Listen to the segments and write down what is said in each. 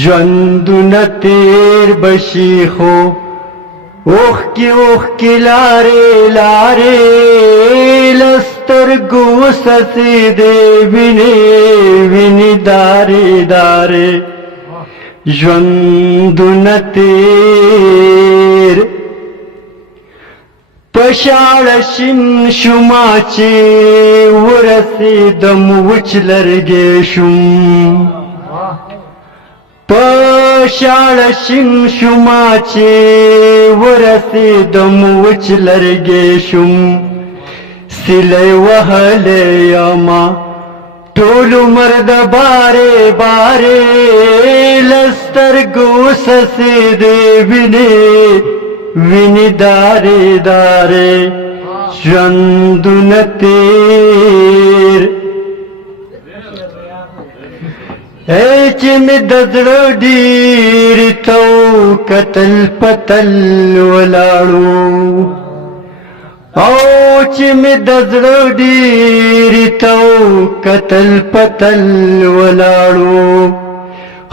ژوندونه تیر بشي خو اوښکې لارې لارې له سترګو څڅېدې وینې دارې دارې ژوندونه تیر په شاړه شین شومه چې ورسېدم وچ لرګی شوم په شاړه شین شومه چې ورسېدم وچ لرګی شوم سیلی وهلی یمه ټول عمر د بارې بارې له سترګو څڅېدې وینې دارې دارې ژوندونه تیر ای چې مې د زړه ډېرې ته کتل پتل ولاړو او چې مې د زړه ډېرې ته کتل پتل ولاړو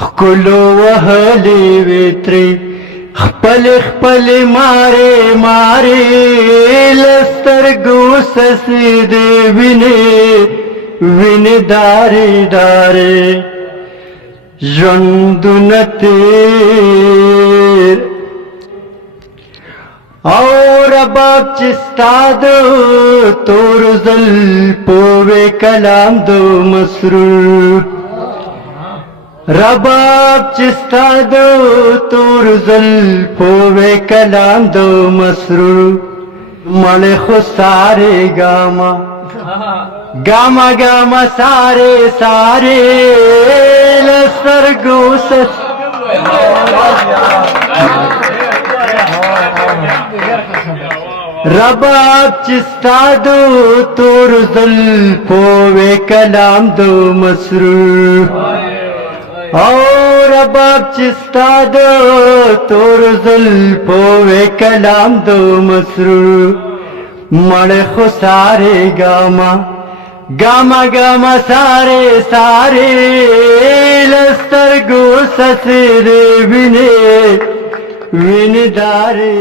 ښکلو وهلې وې ترې خپلې مارې مارې له سترګو څڅېدې وینې دارې دارې ژوندونه تیر او رباب چې ستا د تور زلفو وې کلام د مسرور رباب چې ستا د تور زلفو وې کلام د مسرور مړې خو سارې ګاما سارې سارې له سترګو رباب چې ستا د تور زلفو وې کلام د مسرور او رباب چې ستا د تور زلفو وې کلام د مسرور مړې خو سارې ګاما سارې سارې له سترګو څڅېدې وینې دارې